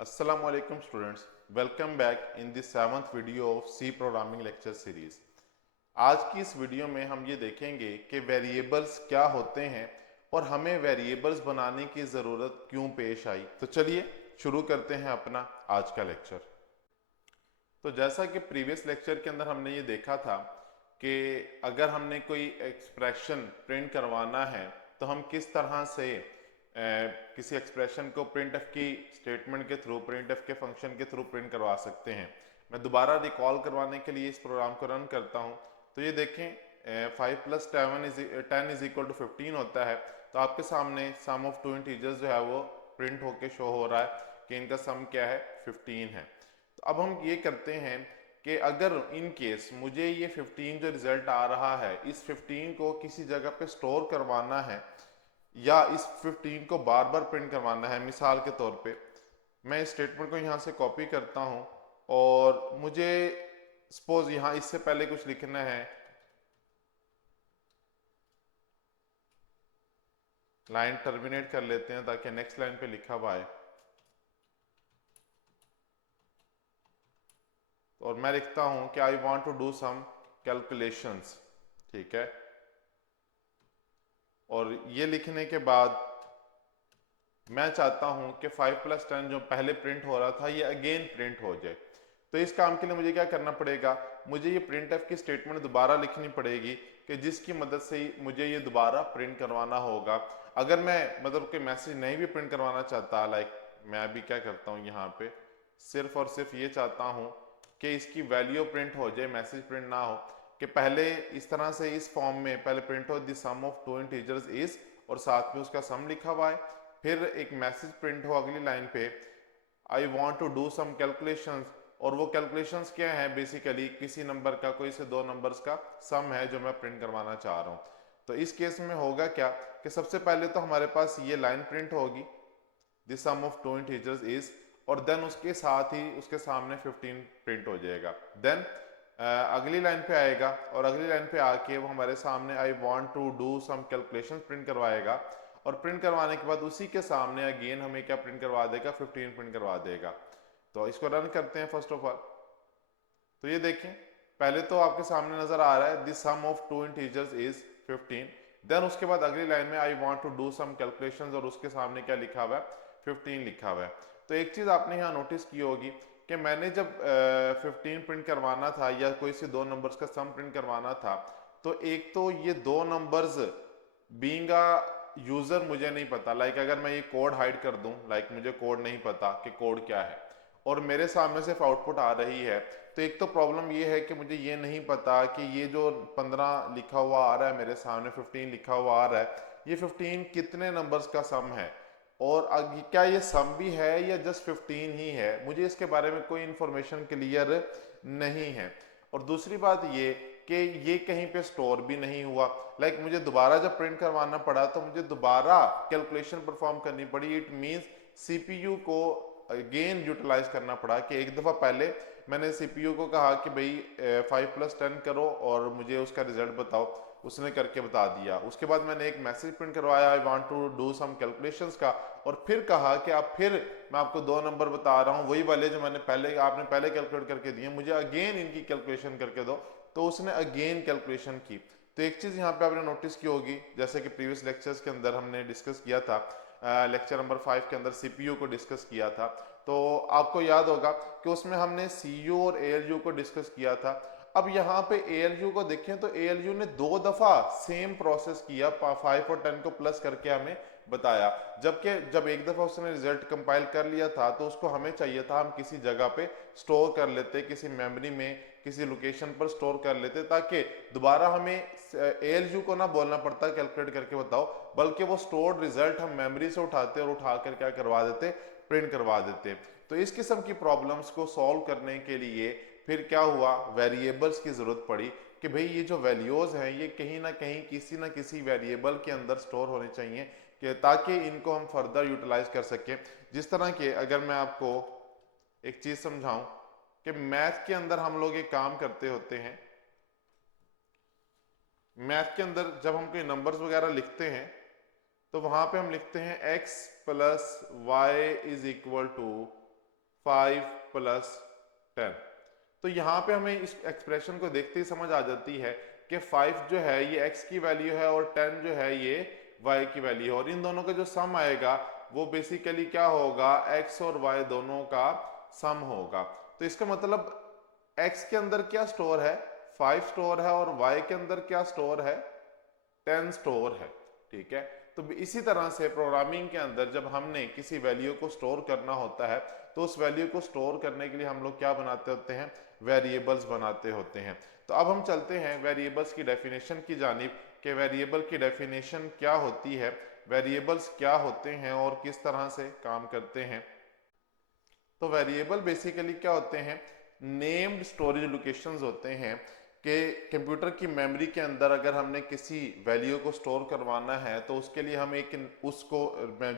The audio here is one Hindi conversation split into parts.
Assalamualaikum students, welcome back in the 7th video of C programming lecture series। आज की इस वीडियो में हम ये देखेंगे कि वेरिएबल्स क्या होते हैं और हमें वेरिएबल्स बनाने की ज़रूरत क्यों पेश आई। तो चलिए शुरू करते हैं अपना आज का लेक्चर। तो जैसा कि प्रीवियस लेक्चर के अंदर हमने ये देखा था कि अगर हमने कोई एक्सप्रेशन प्रिंट करवाना है तो हम किस तरह से किसी एक्सप्रेशन को प्रिंटफ की स्टेटमेंट के थ्रू, प्रिंटफ के फंक्शन के थ्रू प्रिंट करवा सकते हैं। मैं दोबारा रिकॉल करवाने के लिए इस प्रोग्राम को रन करता हूं। तो ये देखें 5 प्लस 10 इज इक्वल टू 15 होता है। तो आपके सामने सम ऑफ टू इंटीजर्स जो है वो प्रिंट होके शो हो रहा है कि इनका सम क्या है, 15 है। तो अब हम ये करते हैं कि अगर इन केस मुझे ये 15 जो रिजल्ट आ रहा है, इस 15 को किसी जगह पे स्टोर करवाना है या इस 15 को बार बार प्रिंट करवाना है, मिसाल के तौर पे मैं इस स्टेटमेंट को यहाँ से कॉपी करता हूँ और मुझे सपोज यहाँ इससे पहले कुछ लिखना है, लाइन टर्मिनेट कर लेते हैं ताकि नेक्स्ट लाइन पे लिखा हुआ आए। और मैं लिखता हूं कि I want to do some calculations, ठीक है। और ये लिखने के बाद मैं चाहता हूं कि 5 प्लस 10 जो पहले प्रिंट हो रहा था ये अगेन प्रिंट हो जाए। तो इस काम के लिए मुझे क्या करना पड़ेगा, मुझे ये प्रिंट एफ की स्टेटमेंट दोबारा लिखनी पड़ेगी कि जिसकी मदद से मुझे ये दोबारा प्रिंट करवाना होगा। अगर मैं मतलब कि मैसेज नहीं भी प्रिंट करवाना चाहता, लाइक मैं अभी क्या करता हूँ यहाँ पे सिर्फ और सिर्फ ये चाहता हूँ कि इसकी वैल्यू प्रिंट हो जाए, मैसेज प्रिंट ना हो, कि पहले इस तरह से इस फॉर्म में पहले प्रिंट हो the sum of two integers is और साथ में उसका सम लिखा हुआ है, फिर एक मैसेज प्रिंट हो अगली लाइन पे I want to do some calculations. और वो कैलकुलेशंस क्या है, बेसिकली किसी नंबर का, कोई से दो नंबर्स का सम है जो मैं प्रिंट करवाना चाह रहा हूँ। तो इस केस में होगा क्या कि सबसे पहले तो हमारे पास ये लाइन प्रिंट होगी the sum of two integers is, और देन उसके साथ ही उसके सामने 15 प्रिंट हो जाएगा। देन अगली लाइन पे आएगा और अगली लाइन पे आके वो हमारे सामने I want to do some calculations print करवाएगा। और प्रिंट करवाने के बाद उसी के सामने अगेन हमें क्या प्रिंट करवा देगा, 15 प्रिंट करवा देगा। तो इसको रन करते हैं फर्स्ट ऑफ ऑल। तो ये देखें, पहले तो आपके सामने नजर आ रहा है the sum of two integers is 15। Then उसके बाद अगली लाइन में I want to do some calculations और उसके सामने क्या लिखा हुआ है, 15 लिखा हुआ है। तो एक चीज आपने यहाँ नोटिस की होगी कि मैंने जब 15 प्रिंट करवाना था या कोई से दो नंबर्स का सम प्रिंट करवाना था, तो एक तो ये दो नंबर्स बीइंग अ यूजर मुझे नहीं पता, लाइक अगर मैं ये कोड हाइड कर दूं, लाइक मुझे कोड नहीं पता कि कोड क्या है और मेरे सामने सिर्फ आउटपुट आ रही है, तो एक तो प्रॉब्लम ये है कि मुझे ये नहीं पता कि ये जो 15 लिखा हुआ आ रहा है मेरे सामने, 15 लिखा हुआ आ रहा है, ये 15 कितने नंबर्स का सम है और क्या ये सम भी है या जस्ट 15 ही है, मुझे इसके बारे में कोई इंफॉर्मेशन क्लियर नहीं है। और दूसरी बात ये कि ये कहीं पे स्टोर भी नहीं हुआ, लाइक मुझे दोबारा जब प्रिंट करवाना पड़ा तो मुझे दोबारा कैलकुलेशन परफॉर्म करनी पड़ी। इट मींस सीपीयू को अगेन यूटिलाइज करना पड़ा कि एक दफ़ा पहले मैंने सीपीयू को कहा कि भाई 5 प्लस 10 करो और मुझे उसका रिजल्ट बताओ, उसने करके बता दिया। उसके बाद मैंने एक मैसेज प्रिंट करवाया I want to do some calculations का, और फिर कहा कि अब फिर मैं आपको दो नंबर बता रहा हूँ वही वाले जो मैंने पहले आपने पहले कैलकुलेट करके दिए, मुझे अगेन इनकी कैलकुलेशन करके दो। तो उसने अगेन कैलकुलेशन की। तो एक चीज़ यहाँ पे आपने नोटिस की होगी, जैसे कि प्रीवियस लेक्चर्स के अंदर हमने डिस्कस किया था, लेक्चर नंबर 5 के अंदर सीपीयू को डिस्कस किया था, तो आपको याद होगा कि उसमें हमने सीयू और एएलयू को डिस्कस किया था। अब यहाँ पे एएलयू को देखें तो एएलयू ने दो दफा सेम प्रोसेस किया, 5 और 10 को प्लस करके हमें बताया, जबकि जब एक दफा उसने रिजल्ट कंपाइल कर लिया था तो उसको हमें चाहिए था हम किसी जगह पे स्टोर कर लेते, किसी मेमोरी में किसी लोकेशन पर स्टोर कर लेते, ताकि दोबारा हमें एएलयू को ना बोलना पड़ता कैलकुलेट करके बताओ, बल्कि वो स्टोर्ड रिजल्ट हम मेमोरी से उठाते और उठा कर क्या करवा देते, प्रिंट करवा देते। तो इस किस्म की प्रॉब्लम्स को सॉल्व करने के लिए फिर क्या हुआ, वेरिएबल्स की जरूरत पड़ी कि भाई ये जो वैल्यूज हैं ये कहीं ना कहीं किसी ना किसी वेरिएबल के अंदर स्टोर होने चाहिए कि ताकि इनको हम फर्दर यूटिलाइज कर सकें। जिस तरह के अगर मैं आपको एक चीज समझाऊं कि मैथ के अंदर हम लोग एक काम करते होते हैं, मैथ के अंदर जब हम कोई नंबर्स वगैरह लिखते हैं तो वहां पे हम लिखते हैं x plus y is equal to 5 plus 10। तो यहाँ पे हमें इस एक्सप्रेशन को देखते ही समझ आ जाती है कि 5 जो है ये x की वैल्यू है और 10 जो है ये y की वैल्यू है, और इन दोनों का जो सम आएगा वो बेसिकली क्या होगा, x और y दोनों का सम होगा। तो इसका मतलब x के अंदर क्या स्टोर है, 5 स्टोर है, और y के अंदर क्या स्टोर है, 10 स्टोर है। ठीक है, तो इसी तरह से प्रोग्रामिंग के अंदर जब हमने किसी वैल्यू को स्टोर करना होता है तो उस वैल्यू को स्टोर करने के लिए हम लोग क्या बनाते होते हैं, वेरिएबल्स बनाते होते हैं। तो अब हम चलते हैं वेरिएबल्स की डेफिनेशन की जानिब कि वेरिएबल की डेफिनेशन क्या होती है, वेरिएबल्स क्या होते हैं और किस तरह से काम करते हैं। तो वेरिएबल बेसिकली क्या होते हैं, नेम्ड स्टोरेज लोकेशंस होते हैं कि कंप्यूटर की मेमोरी के अंदर अगर हमने किसी वैल्यू को स्टोर करवाना है तो उसके लिए हम एक उसको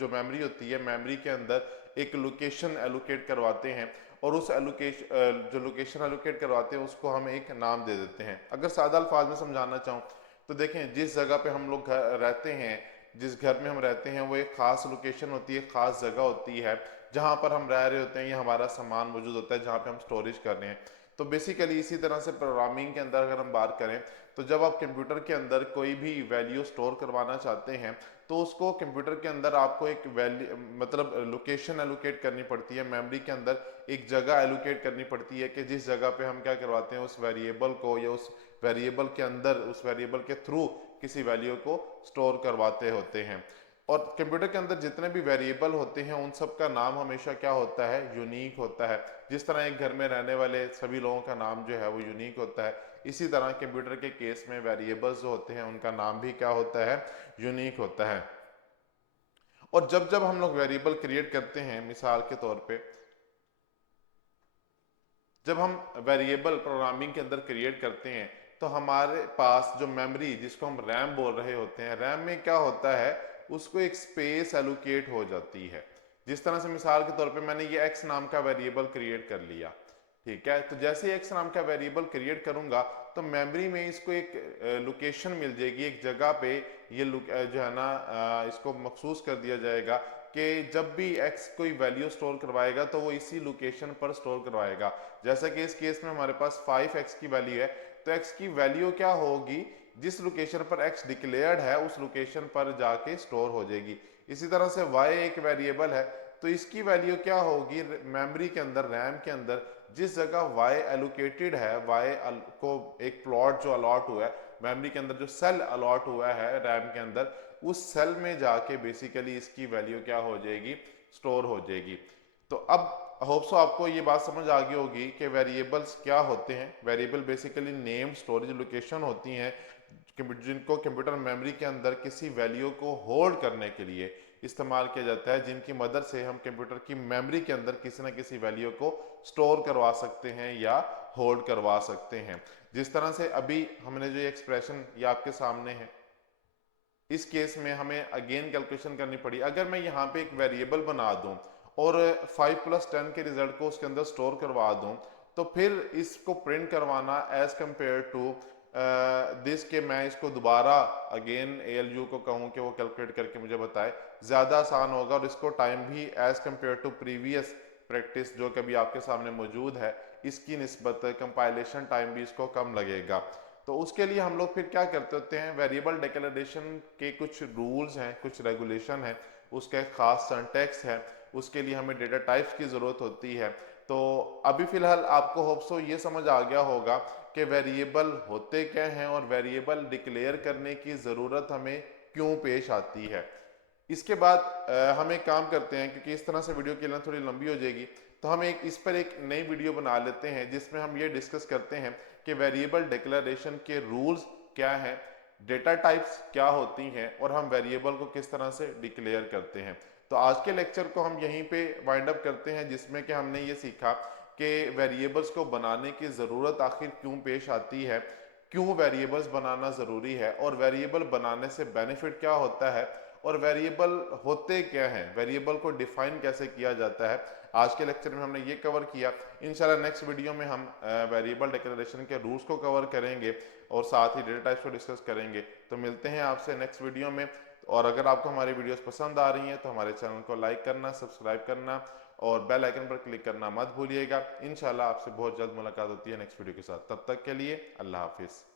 जो मेमोरी होती है, मेमोरी के अंदर एक लोकेशन एलोकेट करवाते हैं, और उस एलोकेशन जो लोकेशन एलोकेट करवाते हैं उसको हम एक नाम दे देते हैं। अगर सादा अल्फाज में समझाना चाहूँ तो देखें, जिस जगह पे हम लोग रहते हैं, जिस घर में हम रहते हैं, वो एक खास लोकेशन होती है, खास जगह होती है जहाँ पर हम रह रहे होते हैं, ये हमारा सामान मौजूद होता है जहाँ पे हम स्टोरेज कर रहे हैं। तो बेसिकली इसी तरह से प्रोग्रामिंग के अंदर अगर हम बात करें तो जब आप कंप्यूटर के अंदर कोई भी वैल्यू स्टोर करवाना चाहते हैं तो उसको कंप्यूटर के अंदर आपको एक वैल्यू मतलब लोकेशन एलोकेट करनी पड़ती है, मेमोरी के अंदर एक जगह एलोकेट करनी पड़ती है कि जिस जगह पे हम क्या करवाते हैं, उस वेरिएबल को या उस वेरिएबल के अंदर, उस वेरिएबल के थ्रू किसी वैल्यू को स्टोर करवाते होते हैं। और कंप्यूटर के अंदर जितने भी वेरिएबल होते हैं उन सब का नाम हमेशा क्या होता है, यूनिक होता है। जिस तरह एक घर में रहने वाले सभी लोगों का नाम जो है वो यूनिक होता है, इसी तरह कंप्यूटर के केस में वेरिएबल्स जो होते हैं उनका नाम भी क्या होता है, यूनिक होता है। और जब जब हम लोग वेरिएबल क्रिएट करते हैं, मिसाल के तौर पे जब हम वेरिएबल प्रोग्रामिंग के अंदर क्रिएट करते हैं तो हमारे पास जो मेमोरी, जिसको हम रैम बोल रहे होते हैं, रैम में क्या होता है, उसको एक स्पेस एलोकेट हो जाती है। जिस तरह से मिसाल के तौर पे मैंने ये x नाम का वेरिएबल क्रिएट कर लिया, ठीक है, तो जैसे ही x नाम का वेरिएबल क्रिएट करूंगा तो मेमोरी में इसको एक लोकेशन मिल जाएगी, एक जगह पे ये जो है ना इसको मखसूस कर दिया जाएगा कि जब भी x कोई वैल्यू स्टोर करवाएगा तो वो इसी लोकेशन पर स्टोर करवाएगा। जैसा कि इस केस में हमारे पास 5x की वैल्यू है, तो x की वैल्यू क्या होगी, जिस लोकेशन पर x डिक्लेयर्ड है उस लोकेशन पर जाके स्टोर हो जाएगी। इसी तरह से y एक वेरिएबल है, तो इसकी वैल्यू क्या होगी, मेमोरी के अंदर, रैम के अंदर जिस जगह y एलोकेटेड है, y को एक प्लॉट जो अलॉट हुआ है मेमोरी के अंदर, जो सेल अलॉट हुआ है रैम के अंदर, उस सेल में जाके बेसिकली इसकी वैल्यू क्या हो जाएगी, स्टोर हो जाएगी। तो अब होप सो आपको ये बात समझ आ गई होगी कि वेरिएबल्स क्या होते हैं। Variable basically name storage location होती हैं जिनको कंप्यूटर मेमोरी के अंदर किसी वैल्यू को होल्ड करने के लिए इस्तेमाल किया जाता है, जिनकी मदद से हम कंप्यूटर की मेमोरी के अंदर किसी न किसी वैल्यू को स्टोर करवा सकते हैं या होल्ड करवा सकते हैं। जिस तरह से अभी हमने जो ये एक्सप्रेशन ये आपके सामने है, इस केस में हमें अगेन कैलकुलेशन करनी पड़ी। अगर मैं यहाँ पे एक वेरिएबल बना दूं और 5 प्लस 10 के रिजल्ट को उसके अंदर स्टोर करवा दूं, तो फिर इसको प्रिंट करवाना एज कंपेयर टू दिस के मैं इसको दोबारा अगेन ALU को कहूँ कि वो कैलकुलेट करके मुझे बताए, ज़्यादा आसान होगा और इसको टाइम भी as compare to previous practice जो कभी आपके सामने मौजूद है, इसकी निस्बत कंपाइलेशन टाइम भी इसको कम लगेगा। तो उसके लिए हम लोग फिर क्या करते होते हैं, वेरिएबल डिक्लेरेशन के कुछ रूल्स हैं, कुछ रेगुलेशन है, उसका एक खास सिंटैक्स है, उसके लिए हमें डेटा टाइप्स की ज़रूरत होती है। तो अभी फ़िलहाल आपको होप्सो ये समझ आ गया होगा कि वेरिएबल होते क्या हैं और वेरिएबल डिक्लेयर करने की ज़रूरत हमें क्यों पेश आती है। इसके बाद हम एक काम करते हैं, क्योंकि इस तरह से वीडियो की लेंथ थोड़ी लंबी हो जाएगी, तो हम इस पर एक नई वीडियो बना लेते हैं जिसमें हम ये डिस्कस करते हैं कि वेरिएबल डिक्लेरेशन के रूल्स क्या हैं, डेटा टाइप्स क्या होती हैं और हम वेरिएबल को किस तरह से डिक्लेयर करते हैं। तो आज के लेक्चर को हम यहीं पे वाइंड अप करते हैं, जिसमें कि हमने ये सीखा कि वेरिएबल्स को बनाने की ज़रूरत आखिर क्यों पेश आती है, क्यों वेरिएबल्स बनाना ज़रूरी है और वेरिएबल बनाने से बेनिफिट क्या होता है और वेरिएबल होते क्या हैं, वेरिएबल को डिफाइन कैसे किया जाता है। आज के लेक्चर में हमने ये कवर किया। इंशाल्लाह नेक्स्ट वीडियो में हम वेरिएबल डिक्लेरेशन के रूल्स को कवर करेंगे और साथ ही डेटा टाइप्स को डिस्कस करेंगे। तो मिलते हैं आपसे नेक्स्ट वीडियो में। और अगर आपको हमारी वीडियोस पसंद आ रही हैं तो हमारे चैनल को लाइक करना, सब्सक्राइब करना और बेल आइकन पर क्लिक करना मत भूलिएगा। इंशाल्लाह आपसे बहुत जल्द मुलाकात होती है नेक्स्ट वीडियो के साथ। तब तक के लिए अल्लाह हाफिज़।